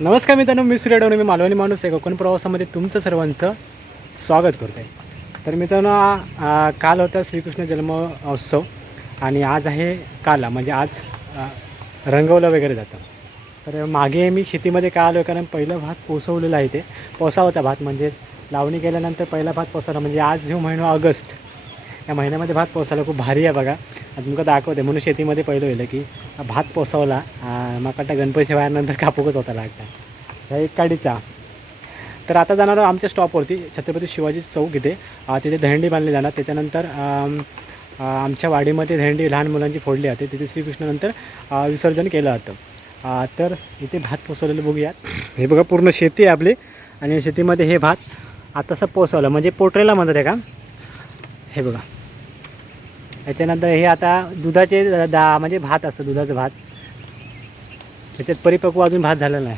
नमस्कार मित्रांनो मी सूर्य डोणे मी मालवणी माणूस आहे. कोकण प्रवासामध्ये तुमचं सर्वांचं स्वागत करतो आहे तर मित्रांनो काल होता श्रीकृष्ण जन्म उत्सव आणि आज आहे काला म्हणजे आज रंगवलं वगैरे जातं. तर मागे मी शेतीमध्ये का आलो कारण पहिलं भात पोसवलेलं आहे ते. पोसावता भात म्हणजे लावणी केल्यानंतर पहिला भात पोसवला म्हणजे आज जो महिना ऑगस्ट या महिन्यामध्ये भात पोसायला खूप भारी आहे बघा. आता तुमका दाखवते म्हणून शेतीमध्ये पहिलं होईल की भात पोसवला माकाटा गणपती व्हायनंतर कापूकच होता लागता ह्या एक काडीचा. तर आता जाणार आमच्या स्टॉपवरती छत्रपती शिवाजी चौक इथे. तिथे दहंडी बांधली जाणार. त्याच्यानंतर आमच्या वाडीमध्ये दहंडी लहान मुलांची फोडली जाते. तिथे श्रीकृष्णानंतर विसर्जन केलं जातं. तर इथे भात पोसवलेलं बघूयात. हे बघा पूर्ण शेती आहे आपली. आणि शेतीमध्ये हे भात आतासं पोसवलं म्हणजे पोटरेला म्हणतात आहे का? हे बघा. त्याच्यानंतर हे आता दुधाचे दा म्हणजे भात असतं दुधाचं भात. त्याच्यात परिपक्व अजून भात झालेला नाही.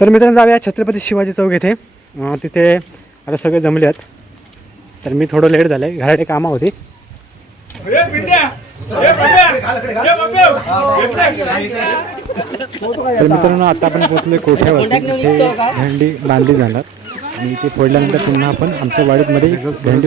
तर मित्रांनो जाऊया छत्रपती शिवाजी चौक येथे. तिथे आता सगळे जमले आहेत. तर मी थोडं लेट झालं आहे घराकडे कामं होती. तर मित्रांनो आता आपण पोहोचलो कोठ्यावरती. तिथे भेंडी बांधली जाणार. आणि ते फोडल्यानंतर पुन्हा आपण आमच्या वाडीमध्ये भेंडी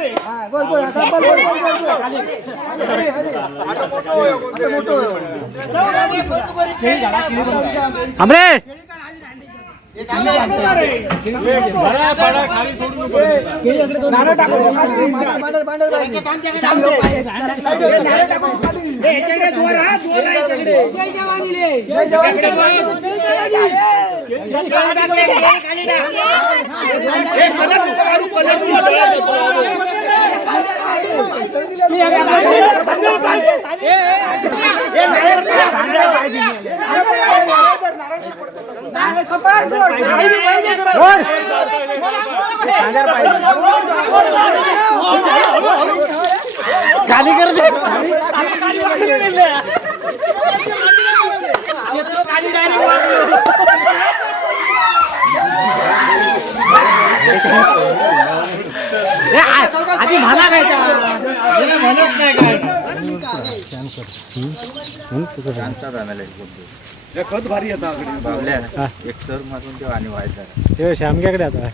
હા બોલ બોલ બોલ બોલ બોલ મોટો હમરે કલર खाली कर दे आधी म्हणा काय त्या? हं, तसं सांग. खत भारी येतात. एक सर मारून ते आणि व्हायचा ते श्यामग्याकडे आता.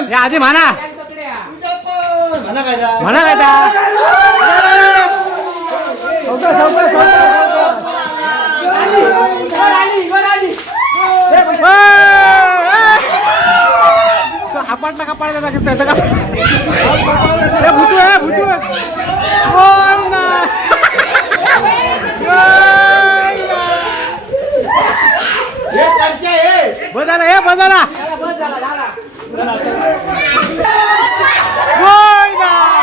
हे आधी म्हणा. म्हणा काय त्या? आपटला का पाडला का त्याचं का ए, भुतू आहे भुतू आहे. कोण नाही. कोण नाही. बजाला हे बजाला कोण नाही.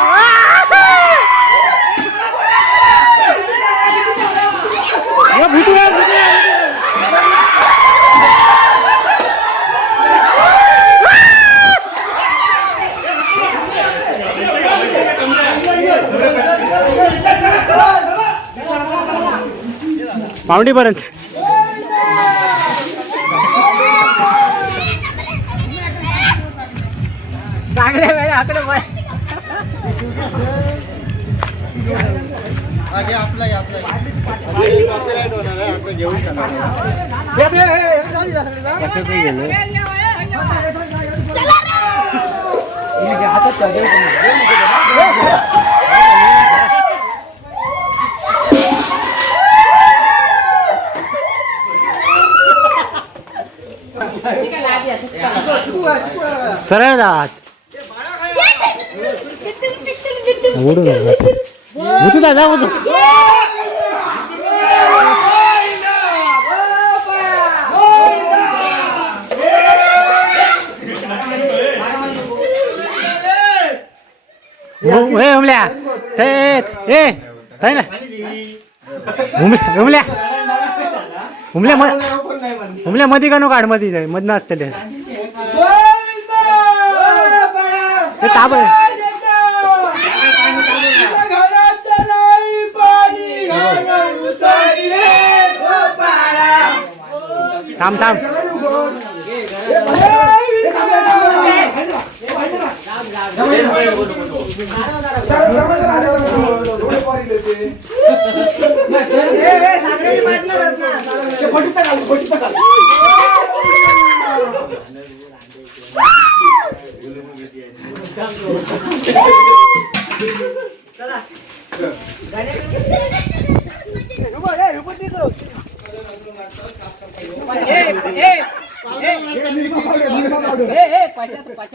हे भुतू आहे, भुतू आहे. पावणीपर्यंत. चांगल्या वेळे हाकडे पाय. कशाचं गेलं सरळ जात ओढून भुतू दादा भुतू हे ओमल्या ते ए थाय ना हुमल्या हुमल्या हुमल्या म हुमल्या मध्ये का नो काढमध्ये जाय? मधनं असतले ते ताप आहे. थांब थांब. પૈસા પૈસા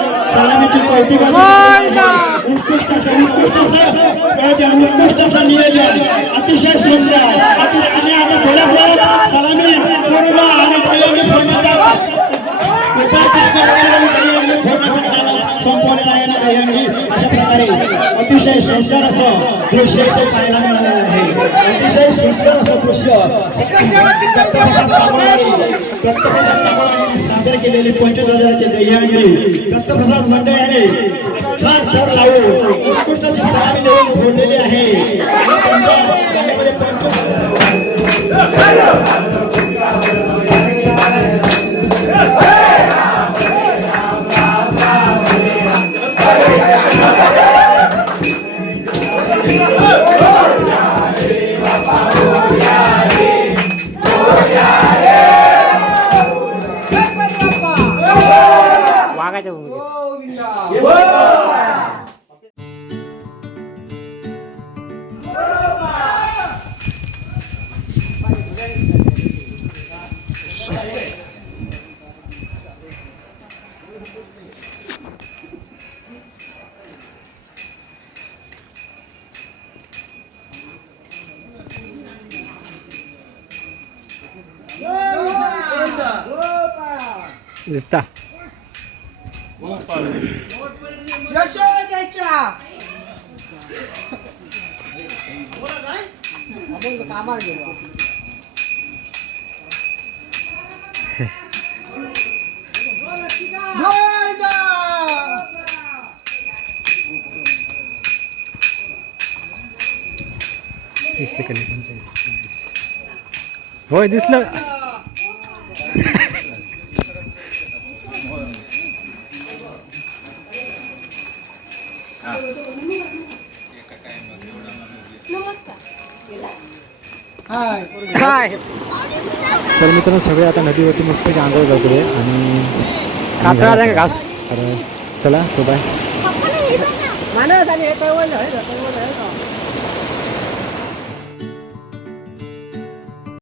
सलामीची चौथी भाग उत्कृष्ट उत्कृष्ट असं उत्कृष्ट असं नियोजन अतिशय सुंदर. अतिशय आणि आता थोड्या वेळात सलामी पूर्ण आणि कृष्ण संपवलेला अशा प्रकारे अतिशय सुंदर असं दृश्य इथे पाहायला मिळालेलं आहे. अतिशय सुंदर असं दृश्य दत्तप्रसाद तांबोळी सादर केलेले पंचवीस हजाराचे दह्यांनी दत्तप्रसाद मंडळाने छान थर लावून उत्कृष्ट अशी सलामी देऊन फोडलेली आहे. आणि पंचवीस Está. Opa! सेकंद एकोणचाळीस बावीस. होय दिसलं. काय? तर मित्रांनो सगळे आता नदीवरती मस्त आंघोळ करतोय आणि कातळा आहे का घास? तर चला सोबाय